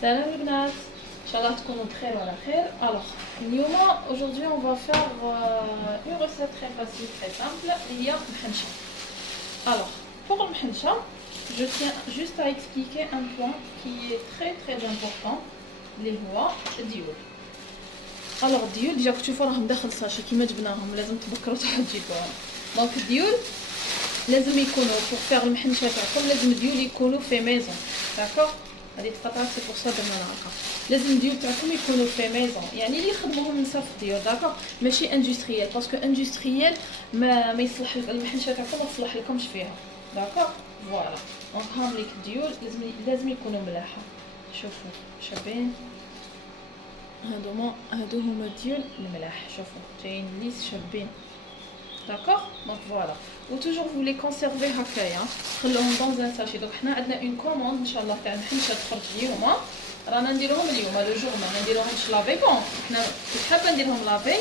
Salam les bnat, Inch'Allah تكونوا بخير وعلى خير. Alors, اليوم aujourd'hui on va faire une recette très facile, très simple, il y a المحنشة. Alors, pour le محنشة, je tiens juste à expliquer un point qui est très important, اللي هو الديول. Alors الديول ديجا كتشوفوا راهم داخل ساشي كيما جبناهم لازم تبكروا تجيبوهم. دونك الديول لازم يكونوا pour faire المحنشة تاعكم لازم الديول يكونوا في ميزون، داكوغ؟ هذه القطعات سي بور سا درنا نعرفها. لازم الديول تاعكم يكونوا في ميزون، يعني اللي يخدموهم نساء في الديول، داكوغ؟ ماشي اندستريال، باسكو اندستريال ما يصلح المحنشة تاعكم ما تصلح لكمش فيها، داكوغ؟ فوالا. دونك هاهم ليك الديول لازم يكونوا ملاحة. شوفوا شابين، هادو هما الديول الملاح، شوفوا جايين ليس شابين، داكوغ؟ دونك فوالا. وتوجور vous les conservez هكايا، خلوهم dans un sachet. دونك حنا عندنا اون كوموند ان شاء الله تاع المحنشة تخرج اليوم، رانا نديروهم اليوم لو جور ما نديروهمش لافي. بون حنا كنت حابه نديرهم لافي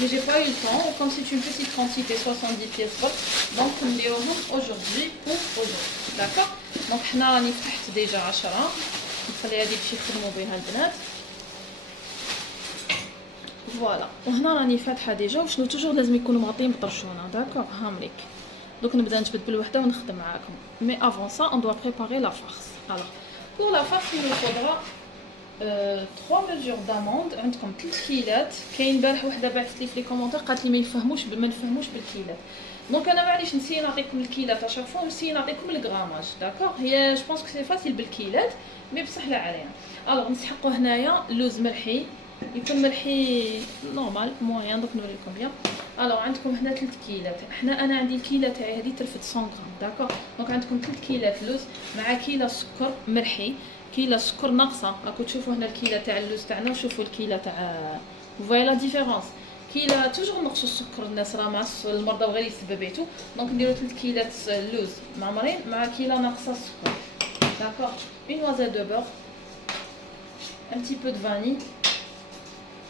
مي جي با يو الطون، كوم سي اون بيتيت كونتيتي 70 بيس برك، دونك نديروهم aujourd'hui pour aujourd'hui، داكوغ؟ دونك حنا راني فتحت ديجا 10، نخلي هذيك شي يخدموا بها البنات. فوالا، وهنا راني فاتحه ديجا. وشنو توجور لازم يكونوا مغطيين بطرشونه، داكوغ؟ هام ليك. دوك نبدا نجبد بالوحده ونخدم معاكم، مي افون سا اون دوا بريباري لا فارس. الوغ بور لا فارس il nous faudra 3 mesures d'amande. عندكم 3 كيلات. كاين البارح وحده بعثت لي في لي كومونتير قالت لي ما نفهموش بالكيلات، دونك انا معليش نسي نعطيكم الكيلات اشاك فوا ونسي نعطيكم الغراماج، داكوغ؟ هي جو بونس كو سي فاسيل بالكيلات مي بصح لا علينا. الوغ نسحقوا هنايا اللوز مرحي، يكون مرحي نورمال موين. دوك نوريكم بيان. الوغ عندكم هنا 3 كيلات. انا عندي الكيله تاعي هذه ترفد 100 غرام، داكوغ؟ دونك عندكم 3 كيلات لوز مع كيله سكر مرحي، كيله سكر ناقصه. راكم تشوفوا هنا الكيله تاع اللوز تاعنا وشوفوا الكيله تاع فوايا لا ديفيرونس. كيله توجور نقصوا السكر، الناس راه مع المرضى وغير يسببيتو، دونك نديرو 3 كيلات اللوز معمرين مع كيله ناقصه السكر، داكوغ؟ اون نوازيل دو بور، un petit peu de vanille،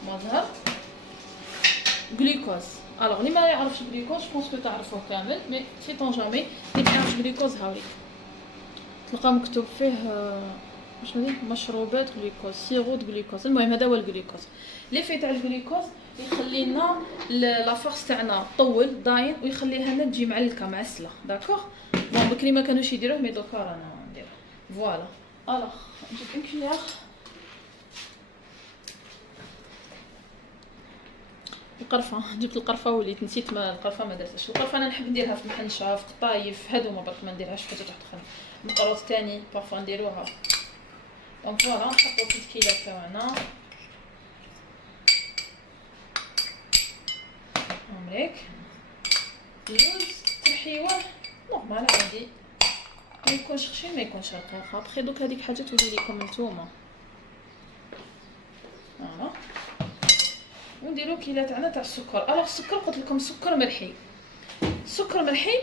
مظهر جلوكوز. الوغ اللي ما يعرفش جلوكوز جو بونس كو تعرفوه كامل، مي سي طون جامي اللي ما يعرفش جلوكوز هاولي تلقى مكتوب فيه شنو هذه مشروبات جلوكوز، سيرود جلوكوز. المهم هذا هو الجلوكوز. لي في تاع الجلوكوز يخلي لنا لا فورس تاعنا طول داين ويخليها لنا تجي معلكه معسله، داكوغ؟ بون بكري ما كانوش يديروه مي دوكا رانا نديروه. فوالا. الوغ نجيب اون كوليير. القرفه، جبت القرفه وليت نسيت، ما القرفه ما درتش. القرفه انا نحب نديرها في المحنشه، في قطايف، هادوما برك ما نديرهاش في حاجه اخرى. مقروط ثاني بارفو نديروها. دونك فوالا نحطو 3 كيلات تاعنا هامريك. اللوز ترحيوه نورمال عادي، ما يكونش خشين ما يكونش رقيق. ابخي دوك هذيك حاجه تولي لكم نتوما. فوالا ونديرو كيله تاعنا تاع السكر. الوغ السكر قلت لكم سكر مرحي، سكر مرحي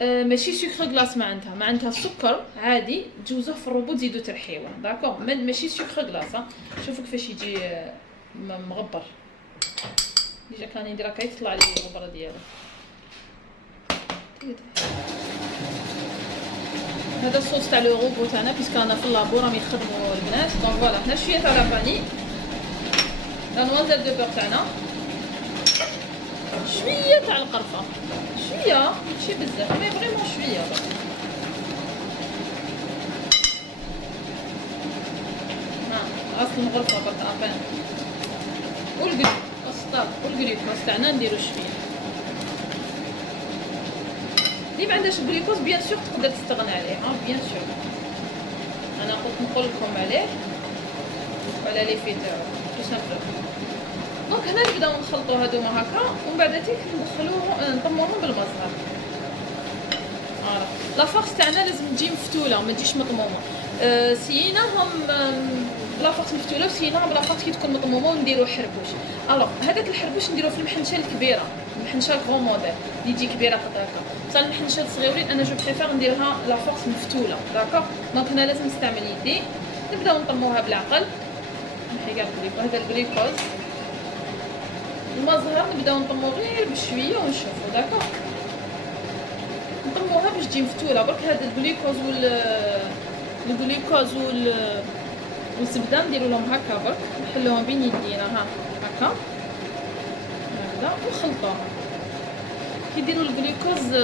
ماشي سكر غلاس، ما عندها السكر عادي تجوزوه في الروبو تزيدو ترحيوه، داكوغ؟ ماشي سكر غلاس. شوفوا كيفاش يجي مغبر. ديجا كاني ندير هكا يطلع لي الغبره ديالو. هذا الصوص تاع لو روبو تاعنا بيسك رانا في اللابو راهم يخدموا البنات. دونك فوالا حنا شويه تاع لافاني، لا نوازيل دو بور تاعنا، شويه تاع القرفه، شويه ماشي بزاف مي فريمون شويه برك. اصل الغرفه برك ابان. والجلوكوز تاعنا نديرو شويه. اللي ما عندهاش الجلوكوز بيان سور تقدر تستغنى عليه، بيان سور. انا قلت نقول لكم عليه وعلى لي في تاعو تو سامبل. دونك هنا نبداو نخلطو هادوما هكا ومن بعد تيك ندخلوهم نطموهم بالمزهر. لا فورس تاعنا لازم تجي مفتوله ما تجيش مطمومه. سينا هم لا فورس مفتوله وسينا بلا فورس كي تكون مطمومه ونديرو حربوش. الوغ هذاك الحربوش نديروه في المحنشه الكبيره، المحنشه الكرون موديل اللي تجي كبيره قد هكا. بصح المحنشه الصغيورين انا جو بريفير نديرها لا فورس مفتوله، داكوغ؟ دونك هنا لازم نستعمل يدي. نبداو نطموها بالعقل. نحي كاع هذا الجلوكوز المزهر نبداو نطمو غير بشويه ونشوفو، داكوغ؟ نطموها باش تجي مفتوله برك. هذا الجلوكوز والزبده نديرو لهم هكا برك، نحلوهم بين يدينا ها هكا هكذا ونخلطوهم. كي ديروا الجلوكوز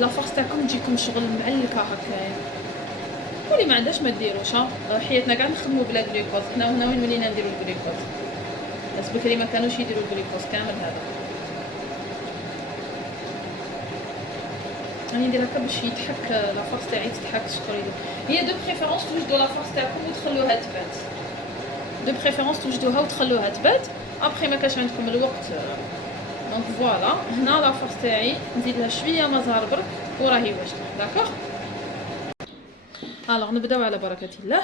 لا فورس تاعكم تجيكم شغل معلكه هكايا، واللي ما عندهاش ما ديروش. حياتنا كاع نخدموا بلا جلوكوز، هنا وين ولينا نديروا الجلوكوز، بس بكري ما كانوش يديروا الجلوكوز كامل هذا. راني ندير هكا باش يتحك لا فورس تاعي تتحك السكر يدوب. هي دو بريفيرونس توجدوا لا فورس تاعكم وتخلوها تبات، دو بريفيرونس توجدوها وتخلوها تبات. ابخي ما كاش عندكم الوقت دونك فوالا. هنا لا فورس تاعي نزيد لها شويه مزهر برك وراهي واجده. داكوغ الوغ نبداو على بركه الله.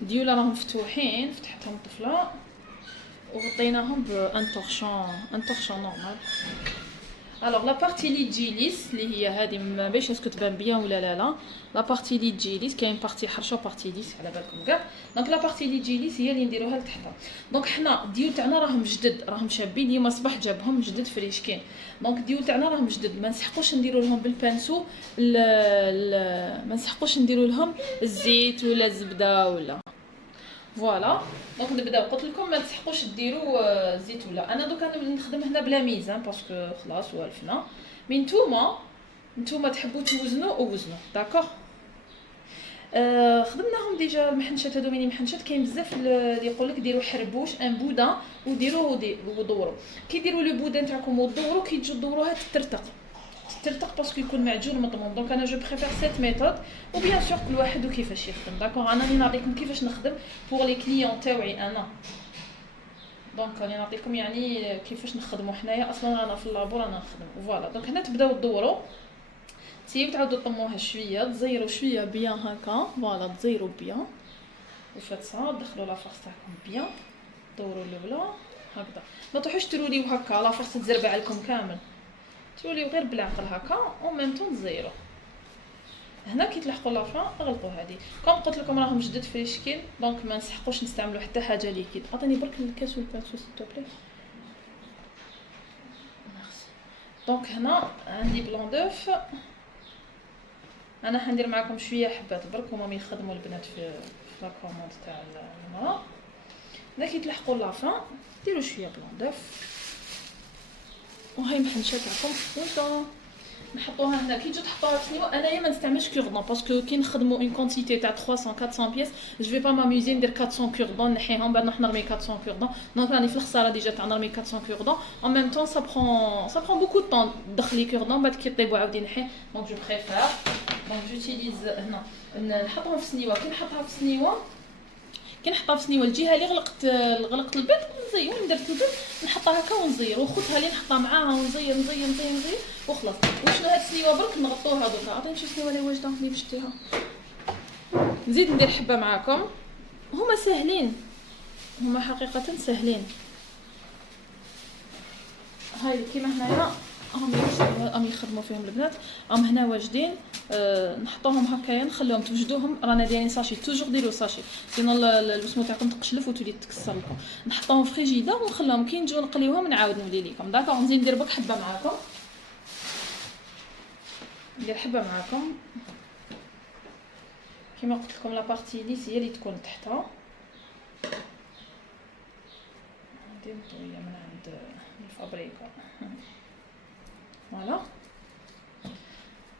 ديولا راهم مفتوحين، فتحتهم طفله وغطيناهم بان طورشون نورمال. الوغ لا بارتي لي تجي ليس اللي هي هذه ما باش اسكو تبان بيان ولا لا. لا بارتي لي تجي ليس كاين بارتي حرشه وبارتي ليس على بالكم كاع. دونك لا بارتي لي تجي ليس هي اللي نديروها لتحت. دونك حنا الديول تاعنا راهم جدد، راهم شابين، اليوم صباح جابهم جدد فريشكين. دونك الديول تاعنا راهم جدد، ما نسحقوش نديرو لهم بالبانسو ما نسحقوش نديرو لهم الزيت ولا الزبده ولا فوالا. دونك نبداو، قلت لكم ما تسحقوش ديروا زيت ولا. انا دوك انا نخدم هنا بلا ميزان باسكو خلاص والفنا. مي نتوما تحبوا توزنوا وزنوا. داكوغ خدمناهم ديجا المحنشات هادو. ميني محنشات كاين بزاف اللي يقول لك ديروا حربوش ان بودان وديروه ودوروا. كي ديروا لو بودان تاعكم ودوروا، كي تجو دوروها تترتق باسكو يكون معجون مطموم. دونك انا جو بريفير سيت ميثود. وبيان سور كل واحد وكيفاش يخدم. داكوغ انا اللي نعطيكم كيفاش نخدم بور لي كليون تاوعي انا. دونك راني نعطيكم يعني كيفاش نخدموا حنايا. اصلا انا في اللابور انا نخدم فوالا. دونك هنا تبداو تدوروا، تيجيو تعاودوا طموها شويه، تزيروا شويه بيان هكا فوالا، تزيروا بيان وفات صا دخلوا لا فورس تاعكم بيان. دوروا الاولى هكذا، ما تروحوش تروليو هكا لا فورس تزربع عليكم كامل، توليو غير بالعقل هكا او ميم طون تزيروا. هنا كي تلحقوا لافان غلطوا هذه. كون قلت لكم راهم جدد فريشكين، دونك ما نسحقوش نستعملوا حتى حاجه ليكيد. عطيني برك الكاس والبانسو سيل بلي. ميرسي. دونك هنا عندي بلون دوف، انا حندير معكم شويه حبات برك، هما يخدموا البنات في لا كوموند تاع المرا. هنا كي تلحقوا لافان ديروا شويه بلون دوف، وهاي محنشه تاعكم وانتو نحطوها هنا. كي تجو تحطوها في السنيوه، انايا ما نستعملش كوردون باسكو كي نخدموا اون كونتيتي تاع 300 400 بياس جو في با ماميزي ندير 400 كوردون نحيهم بعد نروح نرمي 400 كوردون. دونك راني في الخساره ديجا تاع نرمي 400 كوردون. ان ميم طون سا برون بوكو دو طون تدخلي كوردون بعد كي طيبوا عاودي نحيه. دونك جو بريفير دونك جوتيليز هنا نحطهم في السنيوه. كي نحطها في السنيوه الجهه اللي غلقت البيض نزير، درت البيض نحطها هكا ونزير، وخوتها اللي نحطها معاها ونزير وخلاص. وشنو هاد السنيوه برك نغطوها دوكا. عطيني شي سنيوه اللي واجده اللي باش ديرها. نزيد ندير حبه معاكم. هما ساهلين، هما حقيقه ساهلين. هاي كيما هنايا هم يخدموا فيهم البنات، هم هنا واجدين. نحطوهم هكايا نخليهم توجدوهم. رانا دايرين ساشي، توجور ديروا ساشي سينو الوسمو تاعكم تقشلف وتولي تكسر لكم. نحطوهم في فريجيدا ونخليهم كي نجيو نقليوهم نعاود نولي لكم. داكوغ نزيد ندير برك حبه معاكم. ندير حبه معاكم كيما قلت لكم. لا بارتي ليس هي اللي تكون تحتها. ندير طويه من عند الفابريكا فوالا.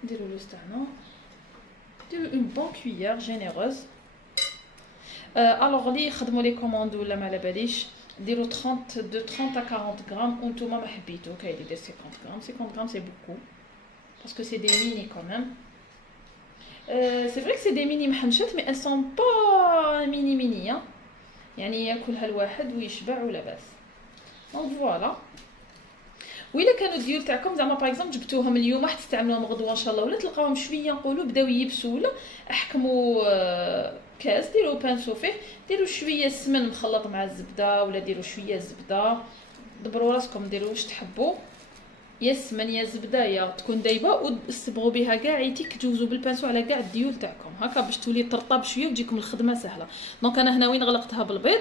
نديرو لوز تاعنا، نديرو اون بون كويير جينيروز. الوغ لي يخدموا لي كوموند ولا ما على باليش ديروا 30 à 40 غرام. وانتوما ما حبيتو كاين اللي يدير 50 غرام سي بوكو باسكو سي دي ميني كوميم. سي فري كو سي دي ميني محنشات مي ال سون با ميني يعني ياكلها الواحد ويشبع ولا باس. دونك فوالا. وإلا كانوا الديول تاعكم زعما باغ اكزومبل جبتوهم اليوم راح تستعملوهم غدوه ان شاء الله، ولا تلقاوهم شويه نقولوا بداو يبسوا، ولا احكموا كاس ديروا بانسو فيه، ديروا شويه السمن مخلط مع الزبده ولا ديروا شويه الزبده. دبروا راسكم ديروا واش تحبوا، يا السمن يا الزبده يا تكون دايبه، وصبغوا بها كاع يتيك تجوزوا بالبانسو على كاع الديول تاعكم هكا باش تولي ترطب شويه وتجيكم الخدمه سهله. دونك انا هنا وين غلقتها بالبيض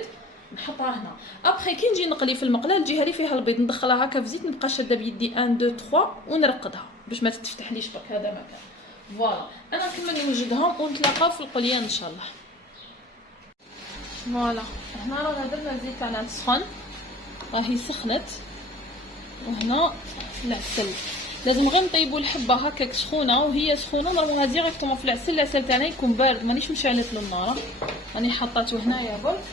نحطها هنا. ابخي كي نجي نقلي في المقله الجهه اللي فيها البيض ندخلها هكا في زيت، نبقى شاده بيدي 1 2 3 ونرقدها باش ما تتفتحليش برك. هذا مكان فوالا. انا نكمل نوجدهم ونتلاقاو في القليان ان شاء الله. فوالا هنا رانا درنا الزيت تاعنا سخن، راهي سخنت، وهنا العسل. لازم غير نطيبوا الحبه هكاك سخونه، وهي سخونه نرموها ديريكتومون في العسل. العسل تاعنا يكون بارد، مانيش مشعلت النار، راني حطاته هنايا برك.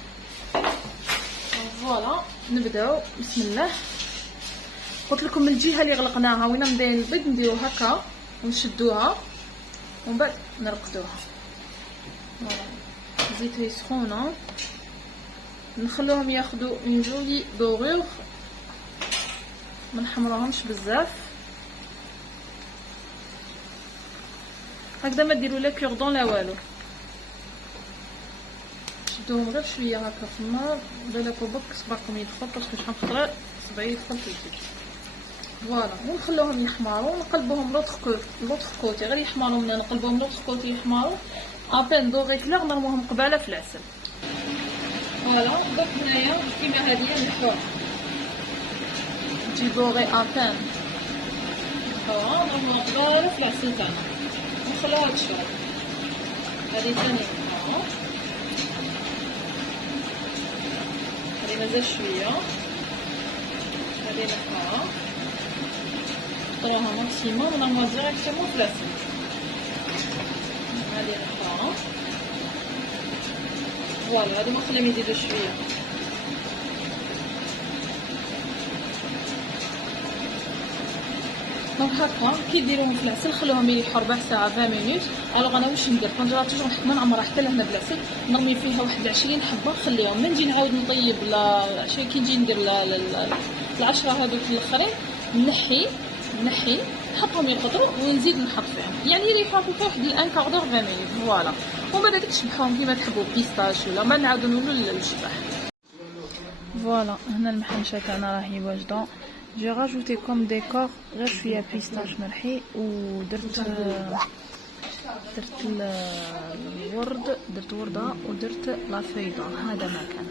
فوالا نبداو بسم الله. قلت لكم من الجهه اللي غلقناها وين نبين البيض نديرو هكا ونشدوها ومن بعد نرقدوها. فوالا الزيت هي سخونه، نخلوهم ياخذوا اون جولي دوغور، ما نحمروهمش بزاف هكذا، ما ديروا لا كوردون لا والو، شدوهم غير شويه هكا في النار. بالك وبك صباعكم يدخل باسكو شحال خطره صبعي يدخل في الزيت. فوالا ونخلوهم يحمروا ونقلبوهم لوطخ كوتي، غير يحمروا منا نقلبوهم لوطخ كوتي يحمروا ابان دوغي كلير، نرموهم قباله في العسل. فوالا درت هنايا كيما هاديه نحوها تجي دوغي ابان، نحوها نرموها قباله في العسل تاعنا ونخلوها تشرب. هادي ثاني نحوها، هادي مازال شويه، هادي نحوها نطروها ماكسيموم ونرموها ديريكتومون في العسل. هادي نحوها فوالا، هادو نخليهم يزيدو شويه. دونك هكا كي ديروهم في العسل خلوهم يريحوا ربع ساعه 20 مينوت. الوغ انا واش ندير طنجره توجور نحط ما نعمرها حتى لهنا بالعسل، نرمي فيها واحد 20 حبه نخليهم، من نجي نعاود نطيب كي نجي ندير العشره هذوك الاخرين نحي نحطهم يقطروا ونزيد نحط فيهم، يعني يريحوا في واحد الان كاردور 20 مينوت. فوالا ومن بعد تشبحوهم كيما تحبوا بيستاش ولا ما نعاودو نولوا للشبح. فوالا هنا المحنشه تاعنا راهي واجده. جي راجوتي كوم ديكور غير شويه بيستاش مرحي، ودرت الورد، درت ورده ودرت لا فيضه، هذا ما كان.